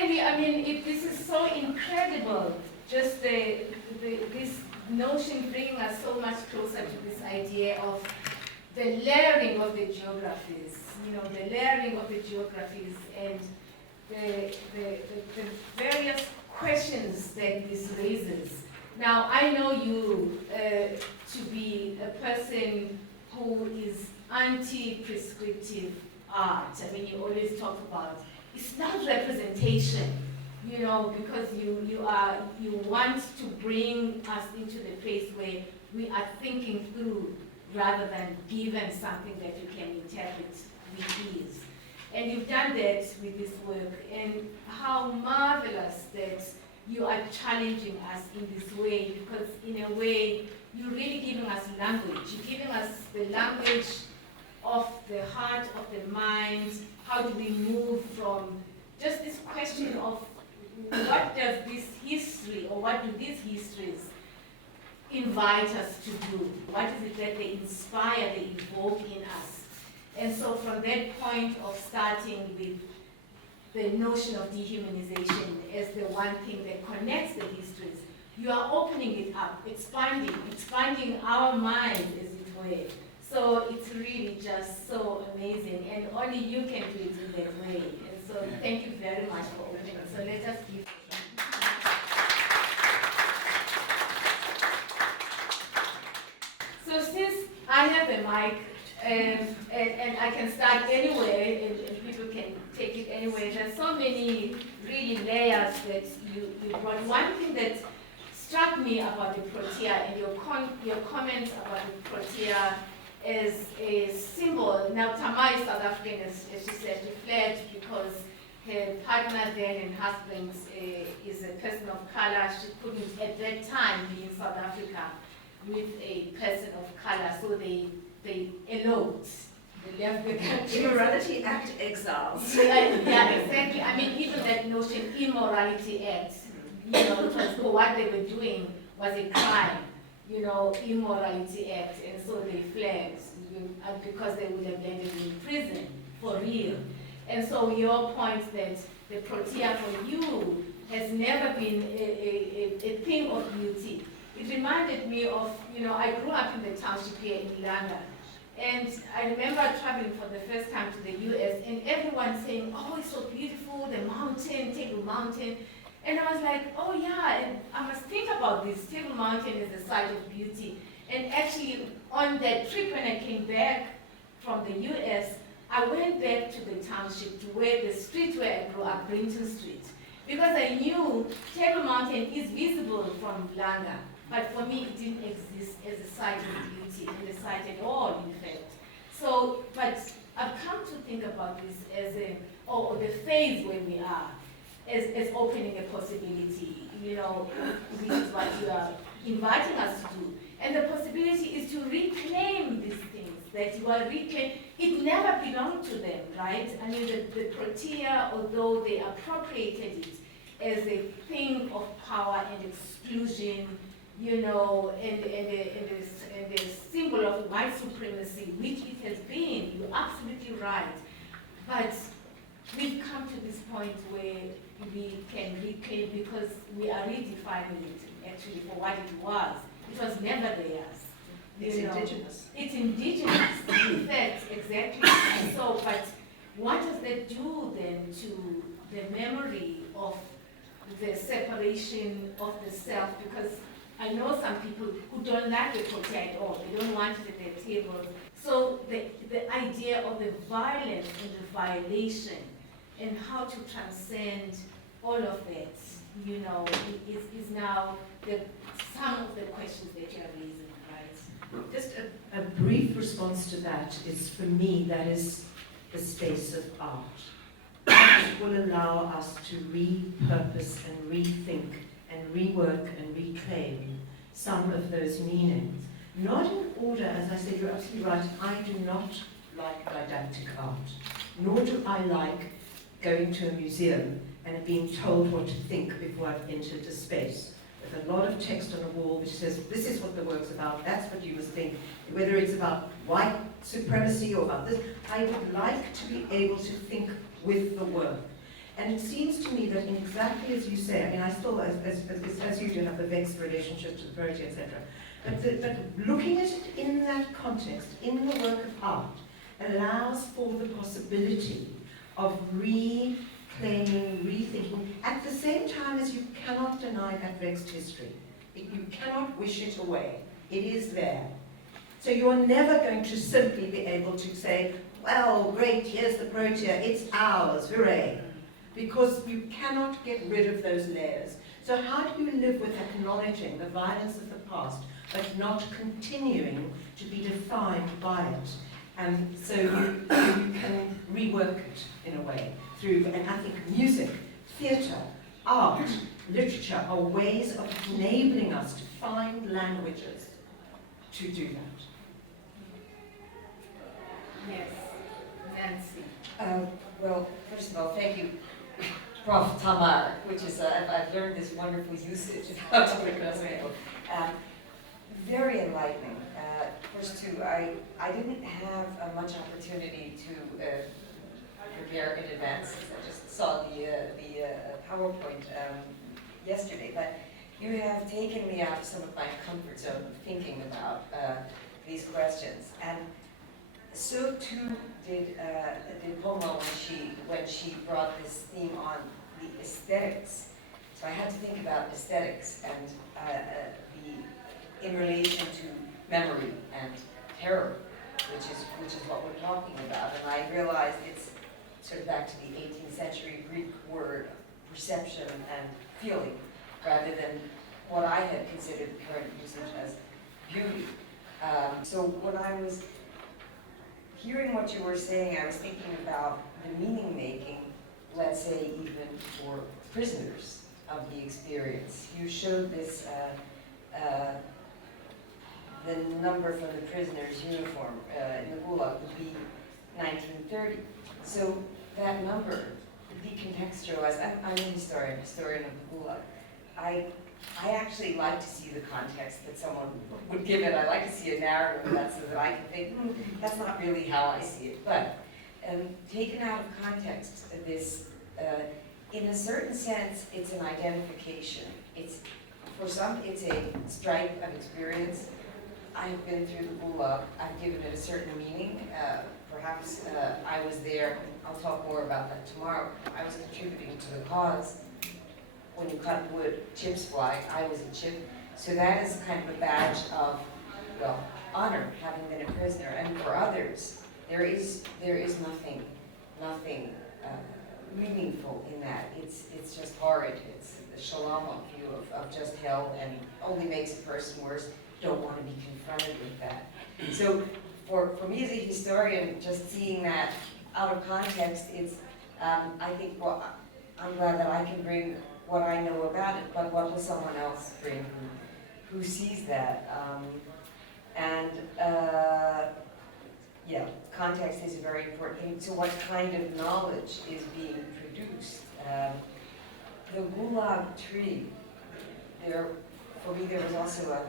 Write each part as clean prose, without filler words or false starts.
really, I mean, this is so incredible, just this notion bringing us so much closer to this idea of the layering of the geographies, the layering of the geographies and the various questions that this raises. Now, I know you to be a person who is anti-prescriptive art. I mean, you always talk about it's not representation, because you want to bring us into the place where we are thinking through rather than given something that you can interpret with ease. And you've done that with this work, and how marvelous that you are challenging us in this way, because in a way, you're really giving us language. You're giving us the language of the heart, of the mind. How do we move from just this question of what does this history, or what do these histories invite us to do? What is it that they inspire, they evoke in us? And so from that point of starting with the notion of dehumanization as the one thing that connects the histories, you are opening it up, expanding our mind, as it were. So it's really just so amazing, and only you can do it in that way. And so thank you very much for opening. So let us give. So since I have a mic, and I can start anywhere, and people can take it anywhere, there's so many really layers that you brought. One thing that struck me about the protea and your comments about the protea as a symbol. Now, Tamar is South African, as she said. She fled because her partner then and husband is a person of color. She couldn't at that time be in South Africa with a person of color, so they eloped. They left the country. Immorality Act exiles. Yeah, exactly. I mean, even that notion, Immorality Act, because what they were doing was a crime, Immorality Act, and so they fled because they would have landed in prison for real. And so your point that the protea for you has never been a thing of beauty. It reminded me of, I grew up in the township here in Langa, and I remember traveling for the first time to the US, and everyone saying, oh, it's so beautiful, the mountain, Table Mountain. And I was like, oh yeah, and I must think about this. Table Mountain is a site of beauty. And actually, on that trip when I came back from the US, I went back to the township, to where the street where I grew up, Brinton Street, because I knew Table Mountain is visible from Langa, but for me, it didn't exist as a site of beauty, in the site at all, in fact. So, but I've come to think about this as the phase where we are, as opening a possibility, this is what you are inviting us to do. And the possibility is to reclaim these things, that you are reclaiming. It never belonged to them, right? I mean, the protea, although they appropriated it as a thing of power and exclusion, and a symbol of white supremacy, which it has been, you're absolutely right. But we've come to this point where we can reclaim, because we are redefining it actually for what it was. It was never theirs. It's indigenous. It's indigenous, in fact, exactly. So, but what does that do then to the memory of the separation of the self? Because I know some people who don't like the protea at all. They don't want it at their table. So the idea of the violence and the violation and how to transcend all of that, is now some of the questions that you are raising, right? Just a brief response to that is, for me, that is the space of art. It will allow us to repurpose and rethink and rework and reclaim some of those meanings. Not in order, as I said, you're absolutely right, I do not like didactic art, nor do I like going to a museum and being told what to think before I've entered a space. With a lot of text on a wall which says, this is what the work's about, that's what you must think, whether it's about white supremacy or about this, I would like to be able to think with the work. And it seems to me that in exactly as you say, I mean, I still, as you do, have the vexed relationship to the poetry, etc. But looking at it in that context, in the work of art, allows for the possibility of reclaiming, rethinking, at the same time as you cannot deny that vexed history. You cannot wish it away. It is there. So you're never going to simply be able to say, well, great, here's the protea, it's ours, hooray. Because you cannot get rid of those layers. So how do you live with acknowledging the violence of the past, but not continuing to be defined by it? And so you can rework it in a way through, and I think music, theatre, art, literature are ways of enabling us to find languages to do that. Yes, Nanci. Well, first of all, thank you, Prof Tamar, which is, I've learned this wonderful usage of how to address people. Very enlightening. First two, I didn't have much opportunity to prepare in advance. I just saw the PowerPoint yesterday, but you have taken me out of some of my comfort zone of thinking about these questions. And so too did Pumla when she brought this theme on the aesthetics. So I had to think about aesthetics and in relation to memory and terror, which is what we're talking about. And I realized it's sort of back to the 18th century Greek word perception and feeling, rather than what I had considered the current usage as beauty. So when I was hearing what you were saying, I was thinking about the meaning making, let's say even for prisoners of the experience. You showed this, the number from the prisoner's uniform in the Gulag would be 1930. So that number would be contextualized. I'm a historian of the Gulag. I actually like to see the context that someone would give it. I like to see a narrative of that so that I can think, that's not really how I see it. But taken out of context, this, in a certain sense, it's an identification. For some, it's a stripe of experience. I've been through the Gulag. I've given it a certain meaning. Perhaps I was there. I'll talk more about that tomorrow. I was contributing to the cause. When you cut wood, chips fly. I was a chip. So that is kind of a badge of, well, honor, having been a prisoner. And for others, there is nothing meaningful in that. It's just horrid. It's the shalom view of just hell, and only makes a person worse. Don't want to be confronted with that. So for me as a historian, just seeing that out of context, it's, I think, well, I'm glad that I can bring what I know about it, but what will someone else bring who sees that? Yeah, context is a very important thing. So what kind of knowledge is being produced? The Gulag tree, for me there was also a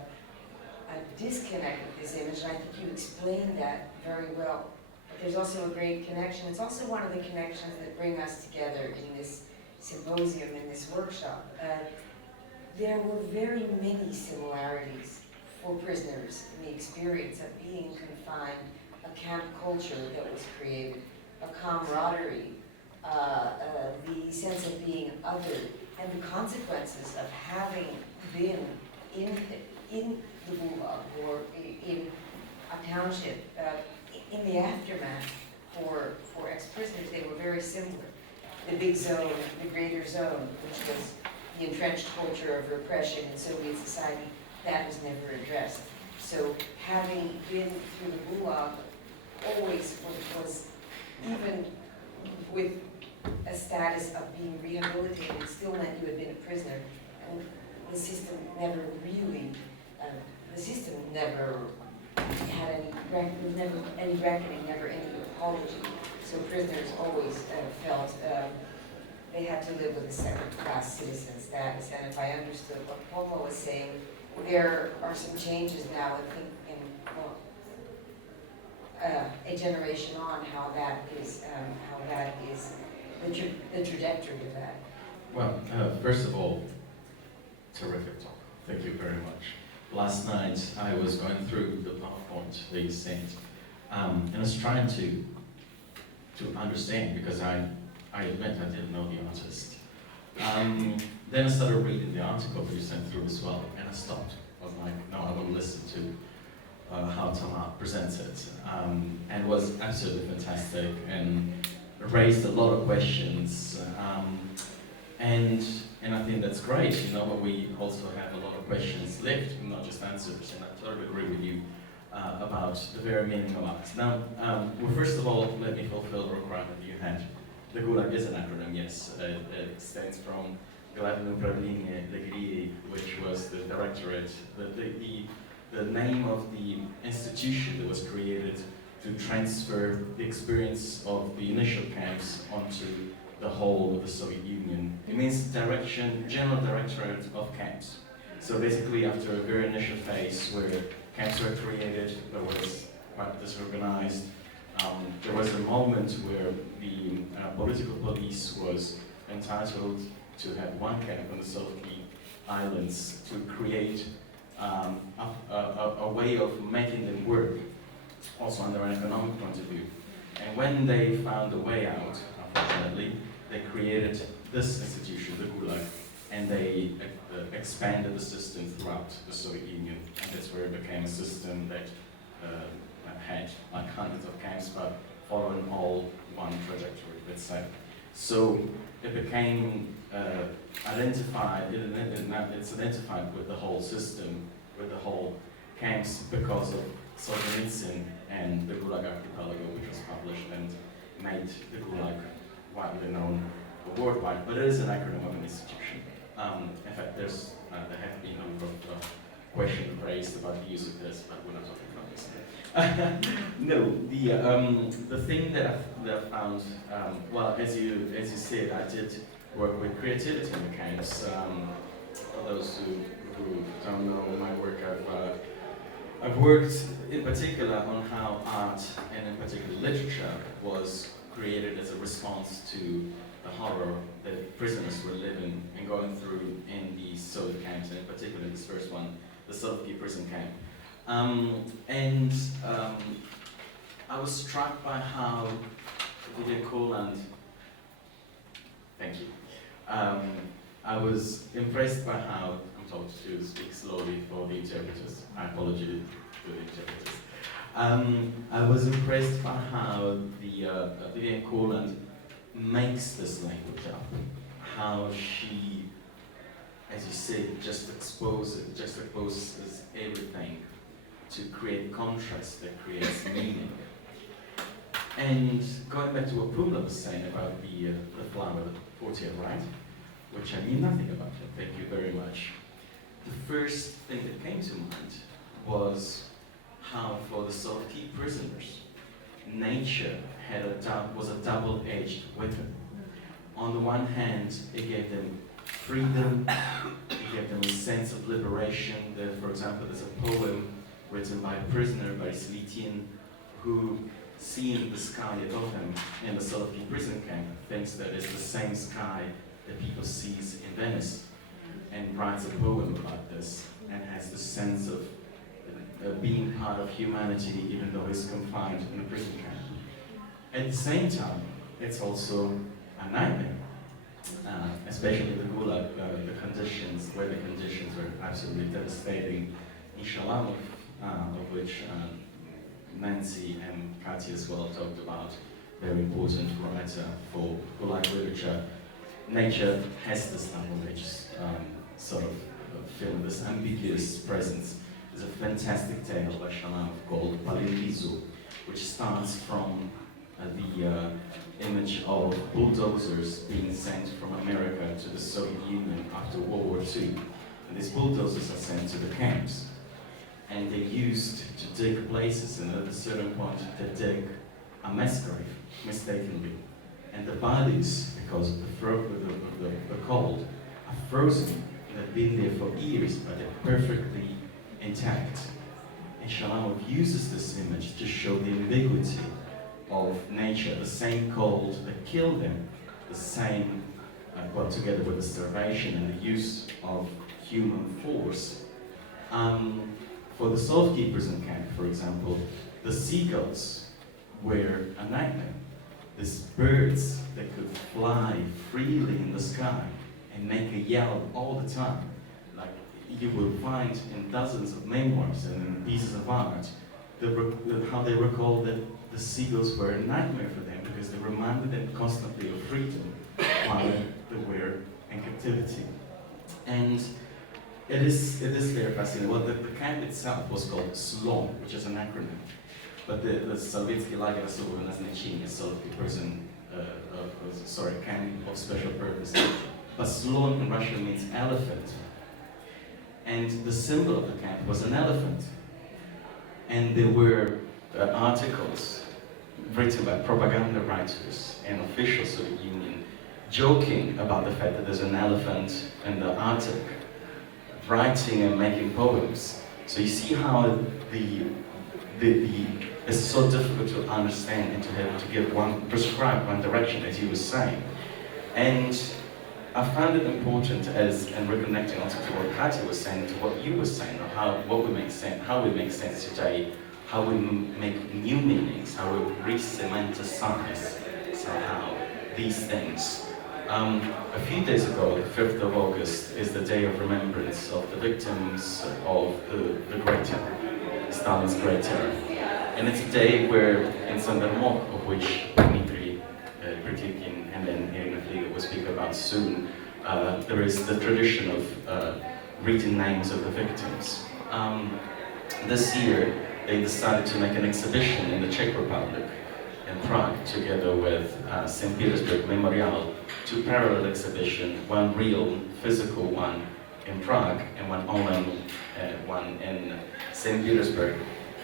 disconnect with this image, and I think you explained that very well. But there's also a great connection. It's also one of the connections that bring us together in this symposium, in this workshop. There were very many similarities for prisoners in the experience of being confined, a camp culture that was created, a camaraderie, the sense of being other, and the consequences of having been in the Gulag or in a township. In the aftermath for ex-prisoners, they were very similar. The big zone, the greater zone, which was the entrenched culture of repression in Soviet society, that was never addressed. So having been through the Gulag, always was, even with a status of being rehabilitated, still meant you had been a prisoner. And the system never really, never had any reckoning, never any apology. So prisoners always felt they had to live with a second-class citizen status. And if I understood what Pumla was saying, there are some changes now, I think, in a generation on how that is the trajectory of that. Well, first of all, terrific talk. Thank you very much. Last night I was going through the PowerPoint that you sent, and I was trying to understand, because I admit I didn't know the artist. Then I started reading the article that you sent through as well, and I stopped. I was like, no, I want to listen to how Tamar presents it, and it was absolutely fantastic and raised a lot of questions, and I think that's great, you know, but we also have a lot of questions left, not just answers, and I totally agree with you about the very meaning of art. Now, well, first of all, let me fulfill the requirement you had. The Gulag is an acronym, yes. It stands from Gulag and Apartheid, which was the directorate, the name of the institution that was created to transfer the experience of the initial camps onto the whole of the Soviet Union. It means General Directorate of Camps. So basically, after a very initial phase where camps were created, that was quite disorganized, there was a moment where the political police was entitled to have one camp on the Solomon Islands to create a way of making them work, also under an economic point of view. And when they found a way out, unfortunately, they created this institution, the Gulag, and they expanded the system throughout the Soviet Union. And that's where it became a system that had like hundreds of camps, but following all one trajectory, let's say. So it became identified, it's identified with the whole system, with the whole camps, because of Solzhenitsyn and the Gulag Archipelago, which was published and made the Gulag widely known worldwide, but it is an acronym of an institution. In fact, there have been a number of questions raised about the use of this, but we're not talking about this. No, the thing that I found, well, as you said, I did work with creativity in the camps. For those who don't know my work, I've worked in particular on how art, and in particular literature, was created as a response to the horror that prisoners were living and going through in the Soviet camps, and in particular this first one, the Soviet prison camp. I was struck by how William Coland, thank you. I was impressed by how, I'm told to speak slowly for the interpreters, I apologize to the interpreters. I was impressed by how the Vivian Coland makes this language up, how she, as you said, just exposes everything to create contrast that creates meaning. And going back to what Pumla was saying about the flower, the portier, right? Which I knew nothing about, thank you very much. The first thing that came to mind was how for the Soviet prisoners, nature was a double-edged weapon. On the one hand, it gave them freedom, it gave them a sense of liberation. For example, there's a poem written by a prisoner, by Slitin, who, seeing the sky above him in the Soviet prison camp, thinks that it's the same sky that people sees in Venice, and writes a poem about this, and has the sense of being part of humanity, even though he's confined in a prison camp. At the same time, it's also a nightmare, especially the Gulag, the conditions, weather conditions were absolutely devastating. In Shalamov, of which Nanci and Katya as well talked about, very important writer for Gulag literature. Nature has this double-edged sort of film, this ambiguous presence. There's a fantastic tale by Shalamov called Palinkizu, which starts from the image of bulldozers being sent from America to the Soviet Union after World War II. And these bulldozers are sent to the camps. And they're used to dig places, and at a certain point they dig a mass grave, mistakenly. And the bodies, because of the cold, are frozen. They've been there for years, but they're perfectly intact. And Shalamov uses this image to show the ambiguity of nature, the same cold that killed them the same, well, together with the starvation and the use of human force. For the slave keepers in camp, for example, the seagulls were a nightmare. These birds that could fly freely in the sky and make a yell all the time. Like you will find in dozens of memoirs and in pieces of art how they recall that the seagulls were a nightmare for them because they reminded them constantly of freedom while they were in captivity. And it is very fascinating. Well, the camp itself was called SLON, which is an acronym. But the Sovietsky lager, особенно назначение, Soviet person, camp of special purpose. But SLON in Russian means elephant. And the symbol of the camp was an elephant. And there were articles written by propaganda writers and officials of the Union joking about the fact that there's an elephant in the Arctic, writing and making poems. So you see how it's so difficult to understand and to have to prescribe one direction, as you were saying. And I found it important and reconnecting also to what Katya was saying, to what you were saying, how we make sense today, how we make new meanings, how we re-semanticize somehow these things. A few days ago, the 5th of August, is the day of remembrance of the victims of the Great Terror, Stalin's Great Terror. And it's a day where, in Sandarmok, of which Dmitry Kritikin and then Irina Fliga will speak about soon, there is the tradition of reading names of the victims. This year, they decided to make an exhibition in the Czech Republic, in Prague, together with St. Petersburg Memorial, two parallel exhibitions, one real, physical one in Prague, and one online one in St. Petersburg.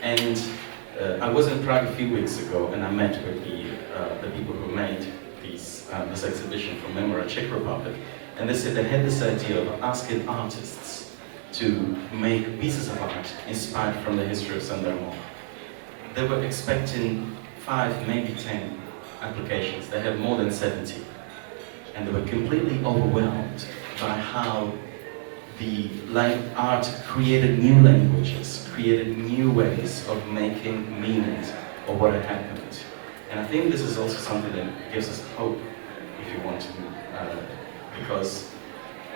And I was in Prague a few weeks ago, and I met with the people who made this exhibition from Memorial Czech Republic, and they said they had this idea of asking artists to make pieces of art inspired from the history of Sandarmok. They were expecting 5, maybe 10 applications. They have more than 70. And they were completely overwhelmed by how the art created new languages, created new ways of making meanings of what had happened. And I think this is also something that gives us hope, if you want to, because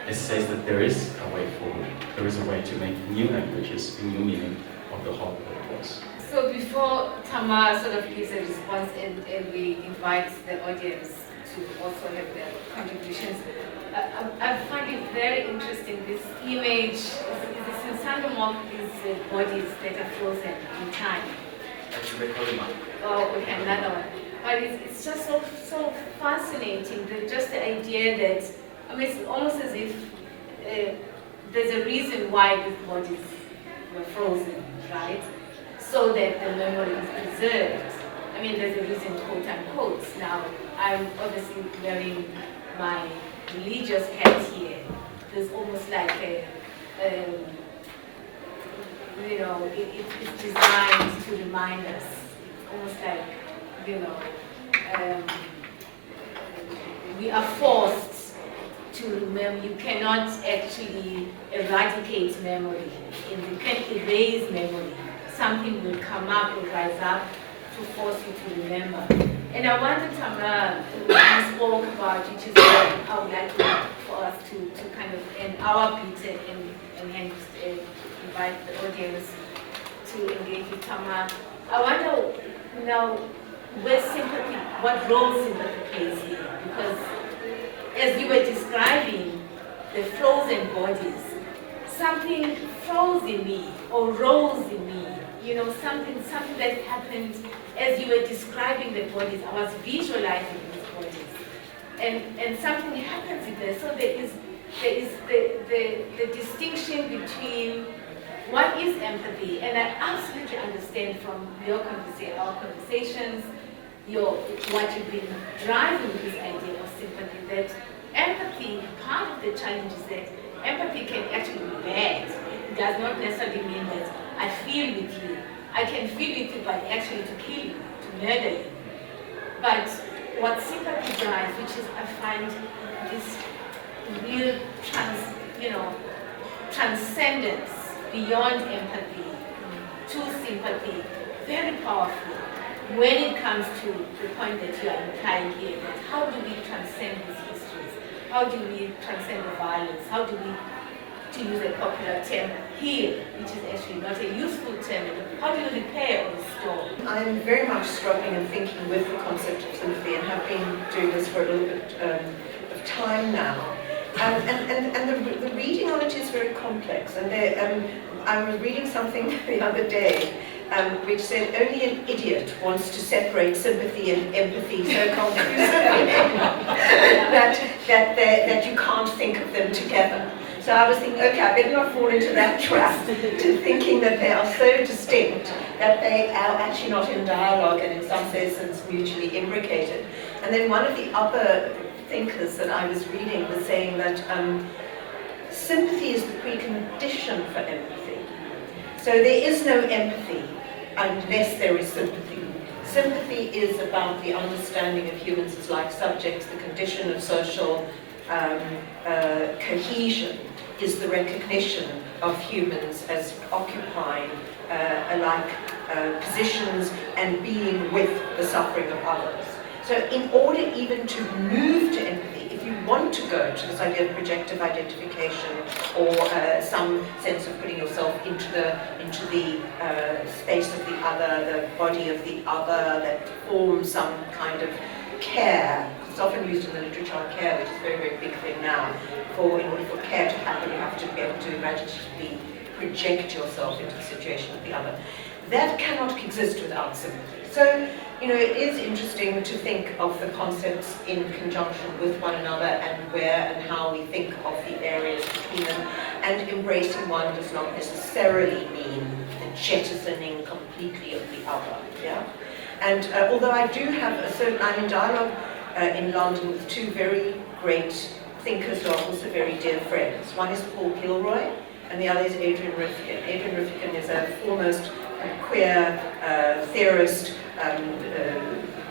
it says that there is a way forward. There is a way to make new languages, a new meaning of the whole that it was. So before Tamar sort of gives a response and we invite the audience to also have their contributions, I find it very interesting, this image, this in Sandarmok, these bodies that are frozen in time. Oh, okay, another one. But it's just so fascinating, just the idea that, I mean, it's almost as if there's a reason why these bodies were frozen, right? So that the memory is preserved. I mean, there's a reason, quote unquote. Now, I'm obviously wearing my religious hat here. There's almost like it's designed to remind us, almost like, we are forced to remember. You cannot actually eradicate memory. You can't erase memory. Something will come up or rise up to force you to remember. And I wanted Tamar, you spoke about, which is what I would like for us to kind of end our bit and hence invite the audience to engage with Tamar. I wonder now, where sympathy, what role sympathy plays here? Because as you were describing the frozen bodies, something froze in me or rose in me. Something that happened as you were describing the bodies. I was visualizing these bodies, and something happens in there. So there is the distinction between what is empathy, and I absolutely understand from our conversations, what you've been driving this idea of sympathy, that empathy, part of the challenge is that empathy can actually be bad. It does not necessarily mean that I feel with you. I can feel with you, but actually to kill you, to murder you. But what sympathy does, which is I find this real transcendence beyond empathy to sympathy, very powerful when it comes to the point that you are implying here, that how do we transcend these histories? How do we transcend the violence? How do we, to use a popular term, heal, which is actually not a useful term, how do you repair or restore? I'm very much struggling and thinking with the concept of sympathy and have been doing this for a little bit of time now. And the reading on it is very complex. And I was reading something the other day which said only an idiot wants to separate sympathy and empathy so conclusively that you can't think of them together. So I was thinking, okay, I better not fall into that trap to thinking that they are so distinct that they are actually not in dialogue and in some sense mutually imbricated. And then one of the other thinkers that I was reading was saying that sympathy is the precondition for empathy. So there is no empathy unless there is sympathy. Sympathy is about the understanding of humans as like subjects. The condition of social cohesion is the recognition of humans as occupying alike positions and being with the suffering of others. So in order even to move to empathy, if you want to go to this idea of projective identification or some sense of putting yourself into the space of the other, the body of the other, that forms some kind of care. It's often used in the literature on care, which is a very, very big thing now. In order for care to happen, you have to be able to imaginatively project yourself into the situation of the other. That cannot exist without sympathy. So, it is interesting to think of the concepts in conjunction with one another and where and how we think of the areas between them. And embracing one does not necessarily mean the jettisoning completely of the other. Yeah. And although I do have I'm in dialogue in London with two very great thinkers who are also very dear friends. One is Paul Gilroy, and the other is Adrian Rifkin. Adrian Rifkin is a foremost queer theorist,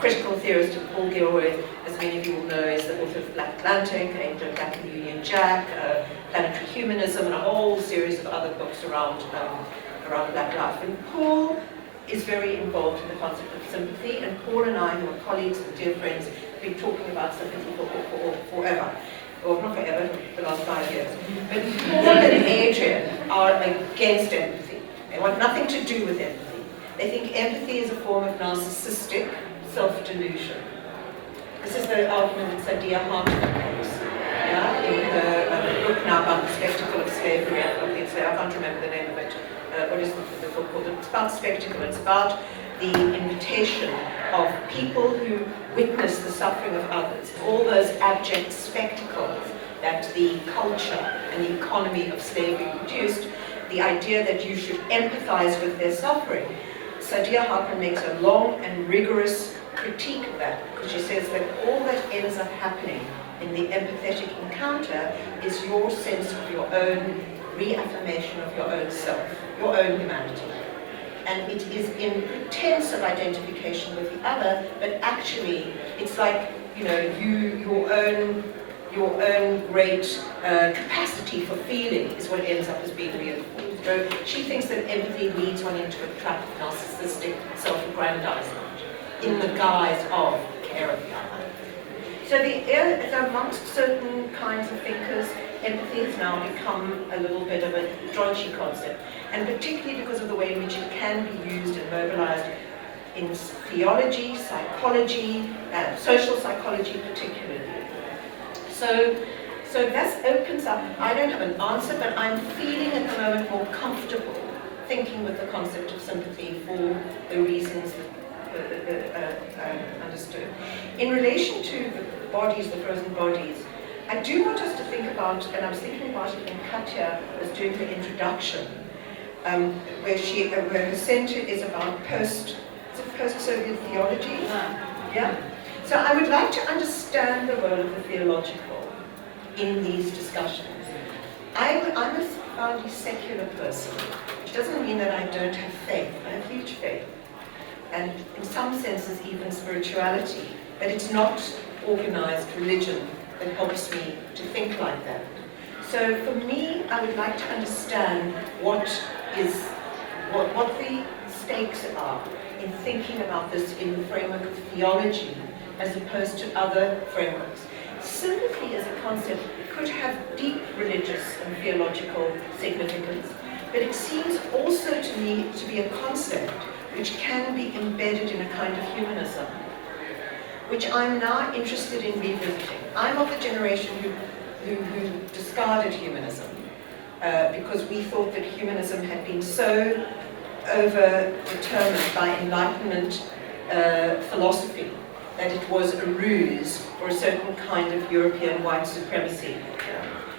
critical theorist, and Paul Gilroy, as many of you will know, is the author of Black Atlantic, Anglo Black and Union Jack, Planetary Humanism, and a whole series of other books around Black life. And Paul is very involved in the concept of sympathy, and Paul and I, who are colleagues and dear friends, have been talking about sympathy for forever. Or not forever, the last 5 years. But Paul and Adrian are against empathy. They want nothing to do with empathy. They think empathy is a form of narcissistic self-delusion. This is the argument that Sadiya Hartman makes in her book now about the spectacle of slavery. I can't remember the name of it. What is the book called? It's about spectacle. It's about the invitation of people who witness the suffering of others, all those abject spectacles that the culture and the economy of slavery produced, the idea that you should empathize with their suffering. Sadiya Hartman makes a long and rigorous critique of that, because she says that all that ends up happening in the empathetic encounter is your sense of your own reaffirmation of your own self, your own humanity. And it is in pretense of identification with the other, but actually it's like, your own great capacity for feeling is what ends up as being reinforced. So she thinks that empathy leads one into a trap of narcissistic self-aggrandizement in the guise of care of the other. So amongst certain kinds of thinkers, empathy has now become a little bit of a drudgy concept, and particularly because of the way in which it can be used and mobilized in theology, psychology, social psychology particularly. So that opens up, I don't have an answer, but I'm feeling at the moment more comfortable thinking with the concept of sympathy for the reasons I understood. In relation to the bodies, the frozen bodies, I do want us to think about, and I was thinking about it when Katja was doing her introduction, where her center is about post-Soviet theology. Yeah. So I would like to understand the role of the theological in these discussions. I'm a profoundly secular person, which doesn't mean that I don't have faith. I have huge faith, and in some senses even spirituality. but it's not organized religion that helps me to think like that. So for me, I would like to understand what the stakes are in thinking about this in the framework of theology as opposed to other frameworks. Sympathy as a concept could have deep religious and theological significance, but it seems also to me to be a concept which can be embedded in a kind of humanism, which I'm now interested in revisiting. I'm of the generation who discarded humanism because we thought that humanism had been so over-determined by Enlightenment philosophy that it was a ruse for a certain kind of European white supremacy.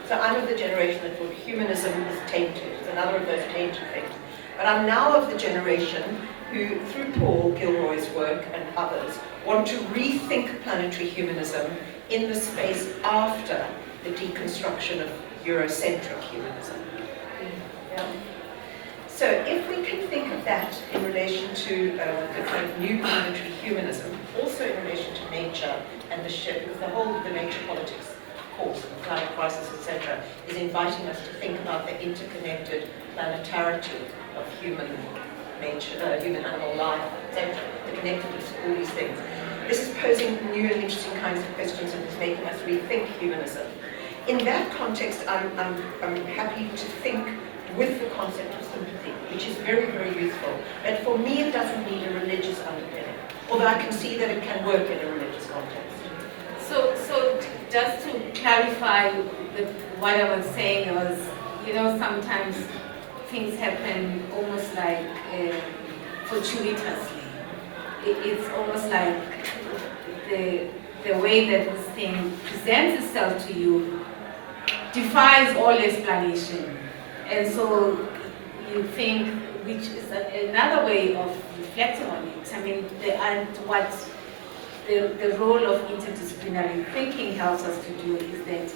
So I'm of the generation that thought humanism is tainted. It's another of those tainted things. But I'm now of the generation who, through Paul Gilroy's work and others, want to rethink planetary humanism in the space after the deconstruction of Eurocentric humanism. Yeah. So if we can think of that in relation to the kind of new planetary humanism, also in relation to nature and the shift, because the whole of the nature politics course, the climate crisis, etc., is inviting us to think about the interconnected planetarity of human nature, human animal life, etc., the connectedness of all these things. This is posing new and interesting kinds of questions and is making us rethink humanism. In that context, I'm happy to think with the concept of sympathy, which is very, very useful. But for me, it doesn't need a religious underpinning, although I can see that it can work in a religious context. So just to clarify what I was saying was, sometimes things happen almost like fortuitously. It's almost like the way that this thing presents itself to you defies all explanation. And so you think, which is another way of reflecting on it. I mean, the role of interdisciplinary thinking helps us to do is that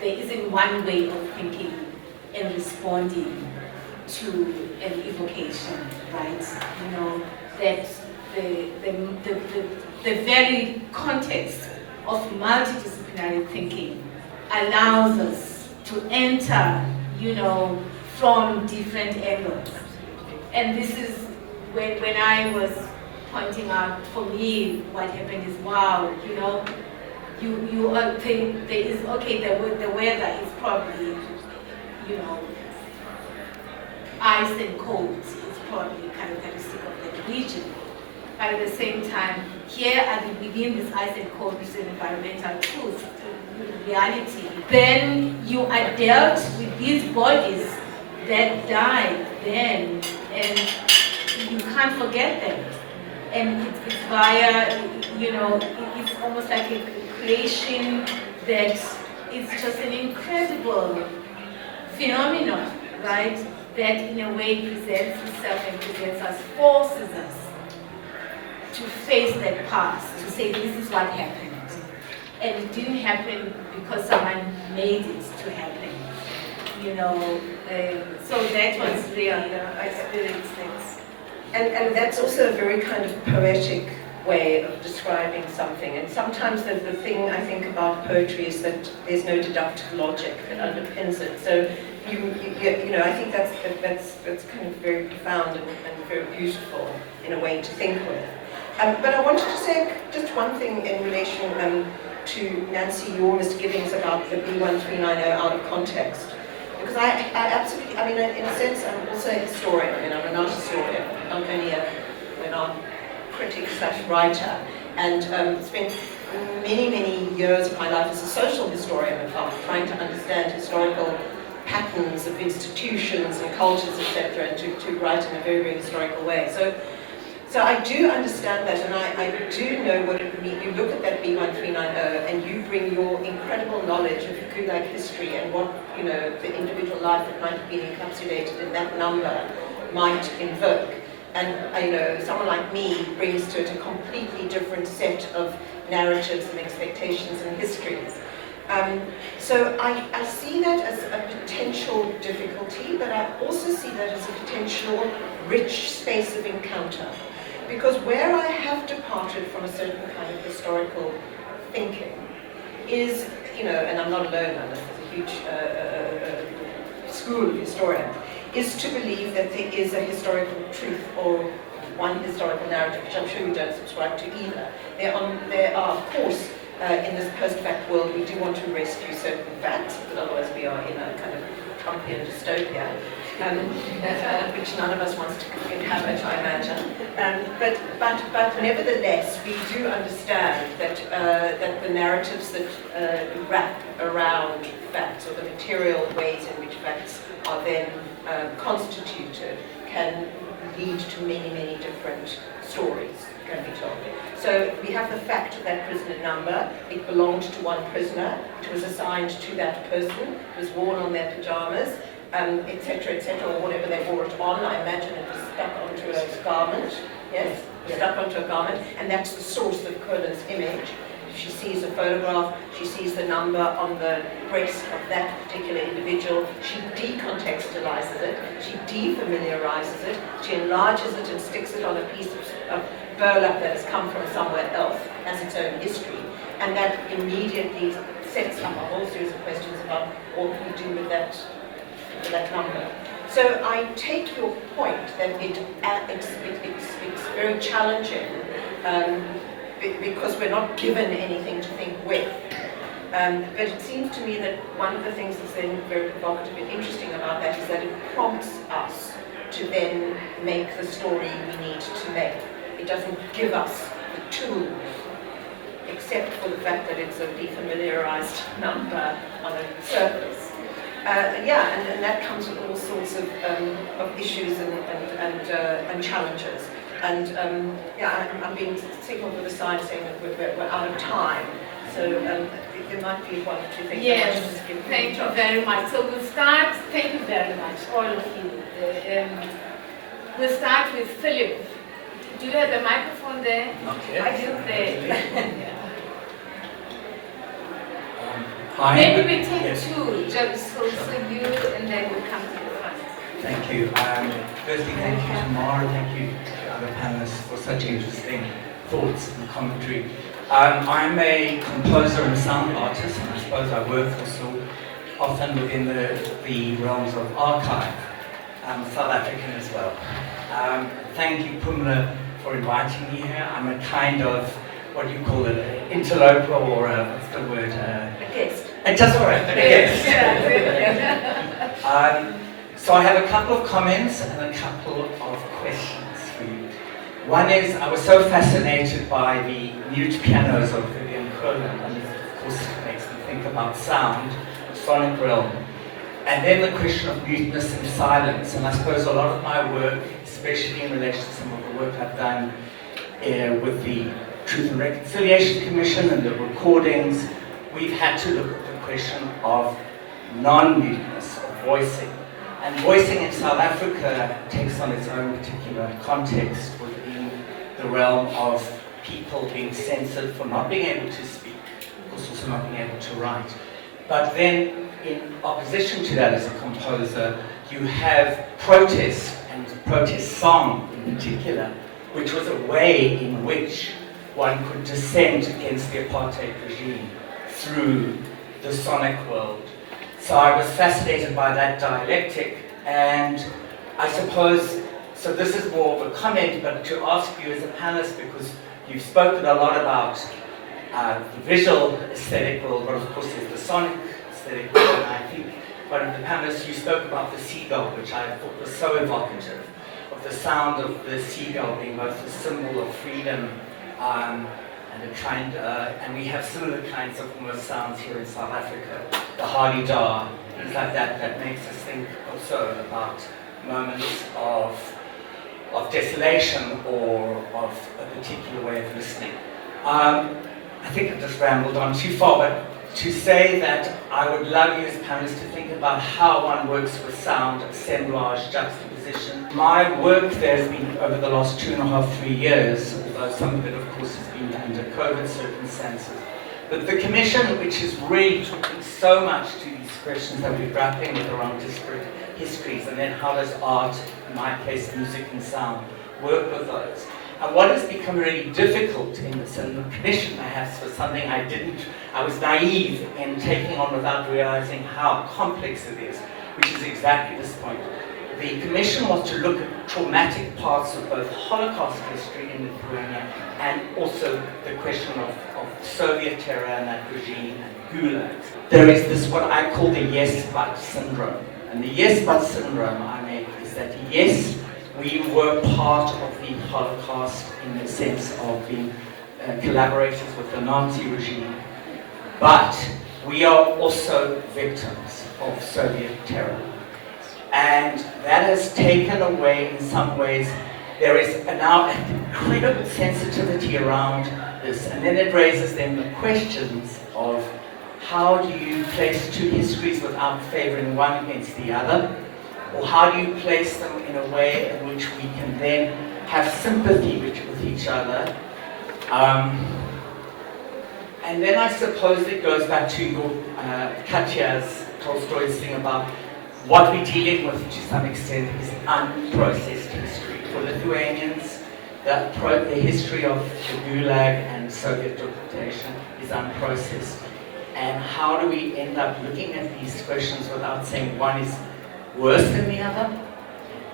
there isn't one way of thinking and responding to an evocation, right? That the very context of multidisciplinary thinking allows us to enter, from different angles. And this is when I was pointing out, for me, what happened is, wow, you think there is, okay, the weather is probably, ice and cold is probably characteristic of that region. But at the same time, here within this ice and cold, this is environmental truth, reality. Then you are dealt with these bodies that died then, and you can't forget them. And it's via, it's almost like a creation that is just an incredible phenomenon, right? That in a way presents itself and presents us, forces us to face that past, to say this is what happened. And it didn't happen because someone made it to happen. So that was really, I experienced things. And that's also a very kind of poetic way of describing something. And sometimes the thing I think about poetry is that there's no deductive logic that underpins it. So I think that's kind of very profound and very beautiful in a way to think with. But I wanted to say just one thing in relation to Nanci, your misgivings about the B1390 out of context. Because I absolutely, in a sense, I'm also a historian. I'm an art historian. I'm only an art critic / writer. And spent many, many years of my life as a social historian of art, trying to understand historical patterns of institutions and cultures, etc., and to write in a very, very historical way. So I do understand that, and I do know what it means. You look at that B1390 and you bring your incredible knowledge of Gulag history and what, the individual life that might have been encapsulated in that number might invoke. And, someone like me brings to it a completely different set of narratives and expectations and histories. So I see that as a potential difficulty, but I also see that as a potential rich space of encounter. Because where I have departed from a certain kind of historical thinking is, and I'm not alone on this, there's a huge school of historians, is to believe that there is a historical truth or one historical narrative, which I'm sure you don't subscribe to either. There are, of course, in this post-fact world, we do want to rescue certain facts, but otherwise we are in a kind of Trumpian dystopia, which none of us wants to inhabit, I imagine. But nevertheless, we do understand that that the narratives that wrap around facts, or the material ways in which facts are then constituted, can lead to many, many different stories can be told. So we have the fact of that prisoner number. It belonged to one prisoner. It was assigned to that person. It was worn on their pajamas, etc., or whatever they wore it on. I imagine it was stuck onto a garment. Yes, stuck onto a garment, and that's the source of Curlin's image. She sees a photograph, she sees the number on the breast of that particular individual, she decontextualizes it, she defamiliarizes it, she enlarges it and sticks it on a piece of burlap that has come from somewhere else, has its own history, and that immediately sets up a whole series of questions about what we do with that number. So I take your point that it's very challenging, because we're not given anything to think with. But it seems to me that one of the things that's then very provocative and interesting about that is that it prompts us to then make the story we need to make. It doesn't give us the tools, except for the fact that it's a defamiliarized number on a surface. And that comes with all sorts of issues and challenges. And I'm being signaled with a sign saying that we're out of time. So there might be one or two things. Yes, thank you very much. So we'll start, thank you very much, all of you. We'll start with Philip. Do you have a microphone there? Not yet. I do there. Hi. Maybe we take Yes. two, just so you, and then we'll come to the front. Thank you. Firstly, thank you, Tamar. Thank you to other panelists for such interesting thoughts and commentary. I'm a composer and sound artist, and I suppose I work also often within the realms of archive. I'm South African as well. Thank you, Pumla, for inviting me here. I'm a kind of, what do you call it, an interloper, or what's the word? A guest. Just all right, a guest. So I have a couple of comments and a couple of questions for you. One is, I was so fascinated by the mute pianos of Vivian Curlin, and this, of course, makes me think about sound, sonic realm. And then the question of muteness and silence. And I suppose a lot of my work, especially in relation to some of the work I've done with the Truth and Reconciliation Commission and the recordings, we've had to look at the question of non-muteness, of voicing. And voicing in South Africa takes on its own particular context within the realm of people being censored for not being able to speak, of course also not being able to write. But then, in opposition to that as a composer, you have protest, and protest song in particular, which was a way in which one could dissent against the apartheid regime through the sonic world. So I was fascinated by that dialectic, and I suppose, so this is more of a comment, but to ask you as a panelist, because you've spoken a lot about the visual aesthetic world, but of course there's the sonic aesthetic world, and I think one of the panelists, you spoke about the seagull, which I thought was so evocative, of the sound of the seagull being both a symbol of freedom and a kind, and we have similar kinds of almost sounds here in South Africa, the hardy-dar, things like that, that makes us think also about moments of desolation or of a particular way of listening. I think I've just rambled on too far, but to say that I would love you as panelists to think about how one works with sound, assemblage, juxtaposition. My work there has been over the last 2.5, 3 years, although some of it, of course, has been under COVID circumstances. But the Commission, which is really talking so much to these questions that we're grappling with around disparate histories, and then how does art, in my case, music and sound, work with those. And what has become really difficult in this, and the commission perhaps was something I was naive in taking on without realizing how complex it is, which is exactly this point. The commission was to look at traumatic parts of both Holocaust history in Lithuania and also the question of Soviet terror and that regime and Gulag. There is this what I call the yes but syndrome. And the yes but syndrome I make is that yes, we were part of the Holocaust in the sense of being collaborators with the Nazi regime, but we are also victims of Soviet terror. And that has taken away, in some ways, there is now an incredible sensitivity around this. And then it raises then the questions of how do you place two histories without favoring one against the other? Or how do you place them in a way in which we can then have sympathy with each other? And then I suppose it goes back to your Katya's, Tolstoy's thing about what we're dealing with to some extent is unprocessed history. For Lithuanians, the history of the Gulag and Soviet occupation is unprocessed. And how do we end up looking at these questions without saying one is worse than the other?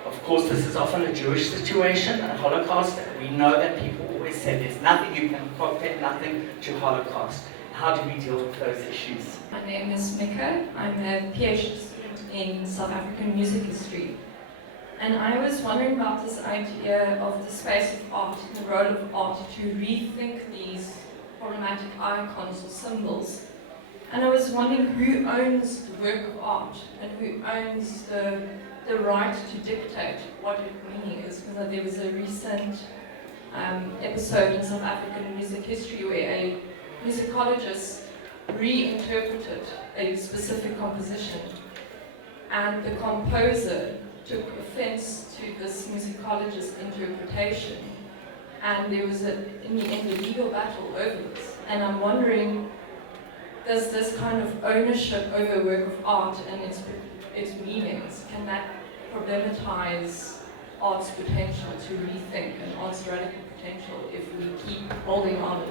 Of course, this is often a Jewish situation, a Holocaust. We know that people always say there's nothing you can compare, nothing to Holocaust. How do we deal with those issues? My name is Mika. I'm a PhD student in South African music history. And I was wondering about this idea of the space of art, the role of art to rethink these problematic icons or symbols. And I was wondering who owns the work of art and who owns the right to dictate what its meaning is. Because there was a recent episode in South African music history where a musicologist reinterpreted a specific composition, and the composer took offense to this musicologist's interpretation, and there was in the end a legal battle over this. And I'm wondering, does this kind of ownership over work of art and its meanings, can that problematize art's potential to rethink and art's radical potential if we keep holding on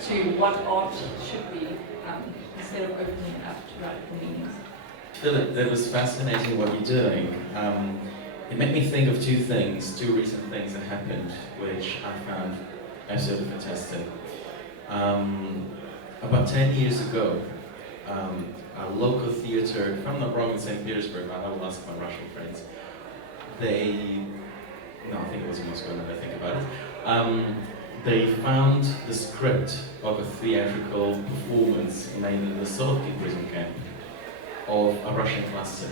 to what art should be instead of opening it up to radical meanings? Philip, that was fascinating what you're doing. It made me think of two recent things that happened, which I found absolutely fantastic. About 10 years ago, a local theater, if I'm not wrong, in St. Petersburg, I will ask my Russian friends, I think it was in Moscow now that I think about it, they found the script of a theatrical performance made in the Solovki prison camp of a Russian classic,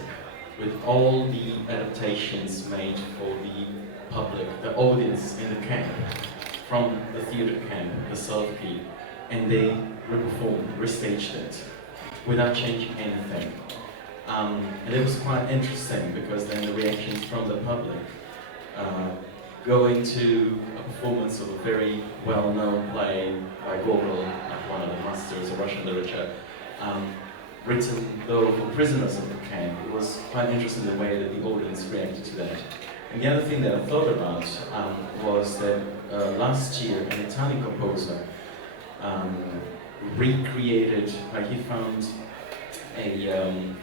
with all the adaptations made for the public, the audience in the camp, from the theater camp, the Solovki, and they restaged it, without changing anything. And it was quite interesting, because then the reactions from the public, going to a performance of a very well-known play by Gobodo, one of the masters of Russian literature, written though for prisoners of the camp. It was quite interesting the way that the audience reacted to that. And the other thing that I thought about was that last year an Italian composer recreated, he found a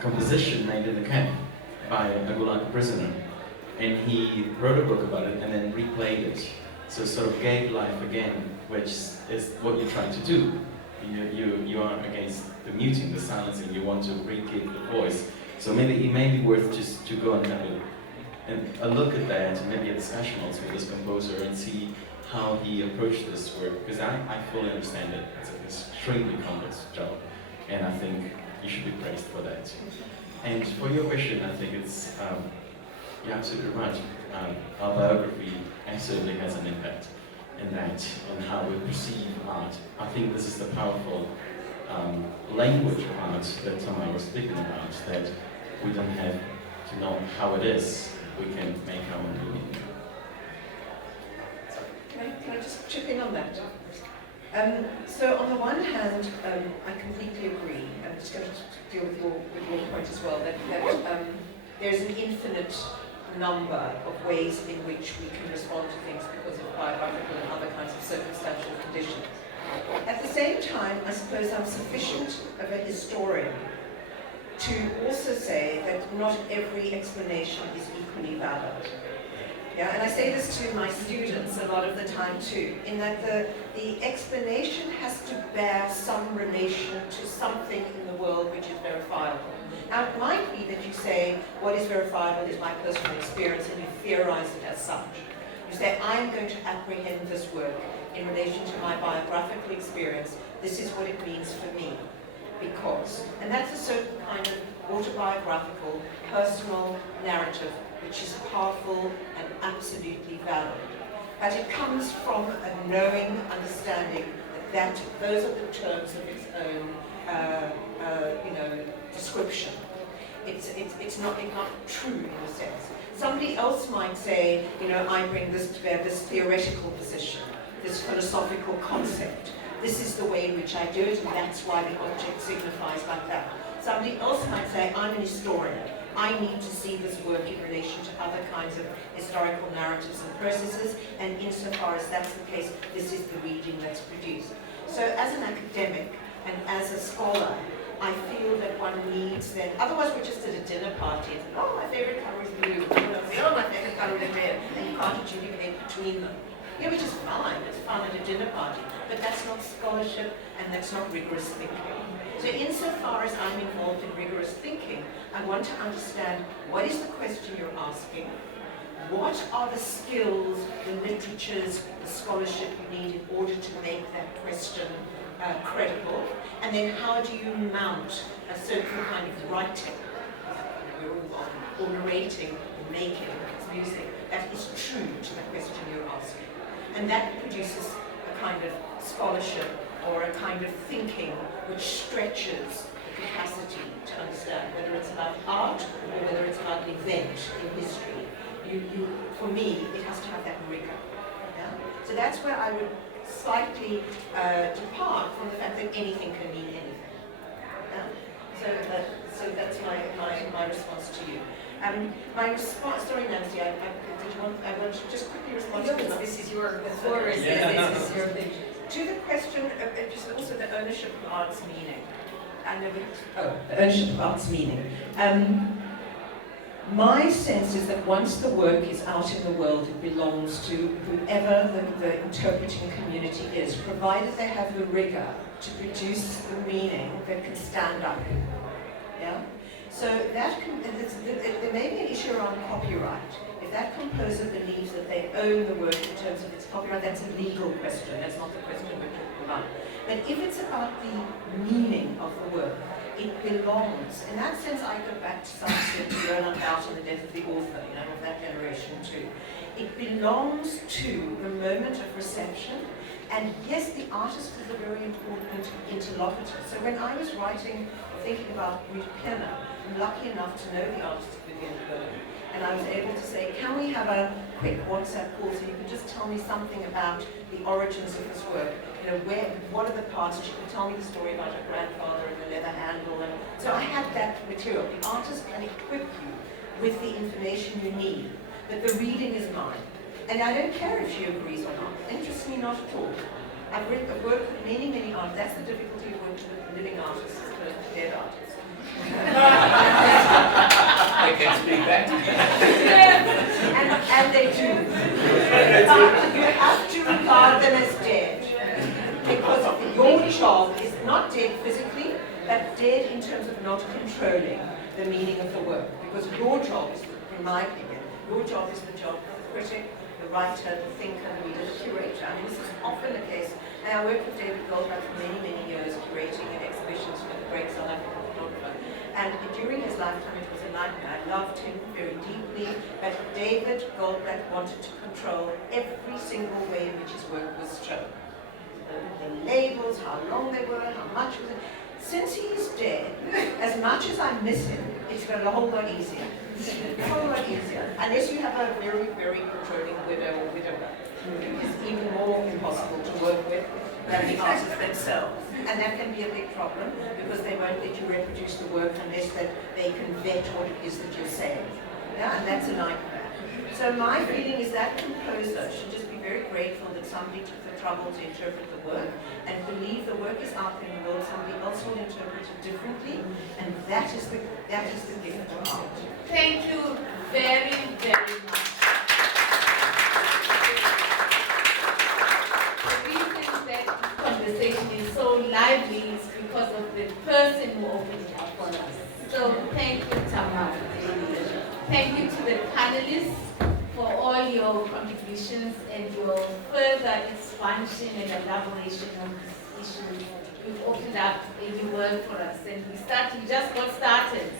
composition made in the camp by a Gulag prisoner, and he wrote a book about it and then replayed it. So sort of gave life again, which is what you're trying to do. You are against the muting, the silencing, you want to re-give the voice. So maybe it may be worth just to go and have a look at that, maybe a discussion also with this composer, and see how he approached this work, because I fully understand it. It's an extremely complex job, and I think you should be praised for that. And for your question, I think it's, you're absolutely right. Our biography absolutely has an impact in that, on how we perceive art. I think this is the powerful language of art that Tamar was speaking about, that we don't have to know how it is, we can make our own meaning. Can I just chip in on that? So on the one hand, I completely agree. I'm just going to deal with your point as well, that there's an infinite number of ways in which which we can respond to things because of biographical and other kinds of circumstantial conditions. At the same time, I suppose I'm sufficient of a historian to also say that not every explanation is equally valid. Yeah, and I say this to my students a lot of the time too, in that the explanation has to bear some relation to something in the world which is verifiable. Now it might be that you say, what is verifiable is my personal experience, and you theorize it as such. You say, I'm going to apprehend this work in relation to my biographical experience. This is what it means for me. Because, and that's a certain kind of autobiographical, personal narrative which is powerful and absolutely valid. But it comes from a knowing understanding that those are the terms of its own description. It's not true in a sense. Somebody else might say, I bring this to bear, this theoretical position, this philosophical concept. This is the way in which I do it, and that's why the object signifies like that. Somebody else might say, I'm an historian. I need to see this work in relation to other kinds of historical narratives and processes, and insofar as that's the case, this is the reading that's produced. So as an academic and as a scholar, I feel that one needs then, otherwise we're just at a dinner party, and my favorite color is blue, my favorite color is red, and you can't adjudicate between them. Yeah, which is fine, it's fun at a dinner party, but that's not scholarship and that's not rigorous thinking. So insofar as I'm involved in rigorous thinking, I want to understand what is the question you're asking, what are the skills, the literatures, the scholarship you need in order to make that question credible, and then how do you mount a certain kind of writing, or narrating, or making, music, that is true to the question you're asking. And that produces a kind of scholarship or a kind of thinking which stretches the capacity to understand whether it's about art or whether it's about an event in history. For me, it has to have that rigor. Yeah? So that's where I would slightly depart from the fact that anything can mean anything. Yeah? So that's my response to you. My response, sorry Nanci, I want to just quickly respond to this. This is your, the floor is this is your thing. To the question of just also the ownership of art's meaning. The ownership of art's meaning. My sense is that once the work is out in the world, it belongs to whoever the interpreting community is, provided they have the rigor to produce the meaning that can stand up. Yeah? So that can, there may be an issue around copyright. If that composer believes that they own the work in terms of its copyright, that's a legal question. That's not the question we're talking about. But if it's about the meaning of the work, it belongs. In that sense, I go back to some extent to ROUNDTABLE and the death of the author, of that generation too. It belongs to the moment of reception. And yes, the artist is a very important interlocutor. So when I was thinking about Rita Penner, I'm lucky enough to know the artist Vivian Berlin. And I was able to say, can we have a quick WhatsApp call so you can just tell me something about the origins of this work? What are the parts? She can tell me the story about her grandfather and the leather handle. And so I had that material. The artist can equip you with the information you need, but the reading is mine. And I don't care if she agrees or not. Interests me not at all. I've worked with many, many artists. That's the difficulty of working with living artists as opposed to dead artists. I can speak back. And they do. You have to regard them as dead. Because your job is not dead physically, but dead in terms of not controlling the meaning of the work. Because your job is, in my opinion, your job is the job of the critic, the writer, the thinker, the reader, the curator. I mean, this is often the case. And I worked with David Goldblatt for many, many years, curating in exhibitions with a great South African photographer. And during his lifetime, it was a nightmare. I loved him very deeply, but David Goldblatt wanted to control every single way in which his work was shown. The labels, how long they were, how much was it. Since he's dead, as much as I miss him, it's got a whole lot easier. A whole lot easier. Unless you have a very, very controlling widow or widower, it's even more impossible to work with than the artists themselves. And that can be a big problem because they won't let you reproduce the work unless that they can vet what it is that you're saying. Yeah? And that's a nightmare. So my feeling is that composer should just be very grateful that somebody took the trouble to interpret the work and believe the work is out there in the world, somebody else will interpret it differently, and that is the gift of art. Thank you very, very much. The reason that this conversation is so lively is because of the person who opened it up for us. So thank you, Tamar. Thank you to the panelists for all your contributions and your further expansion and elaboration of this issue. You've opened up a new world for us, and we just got started.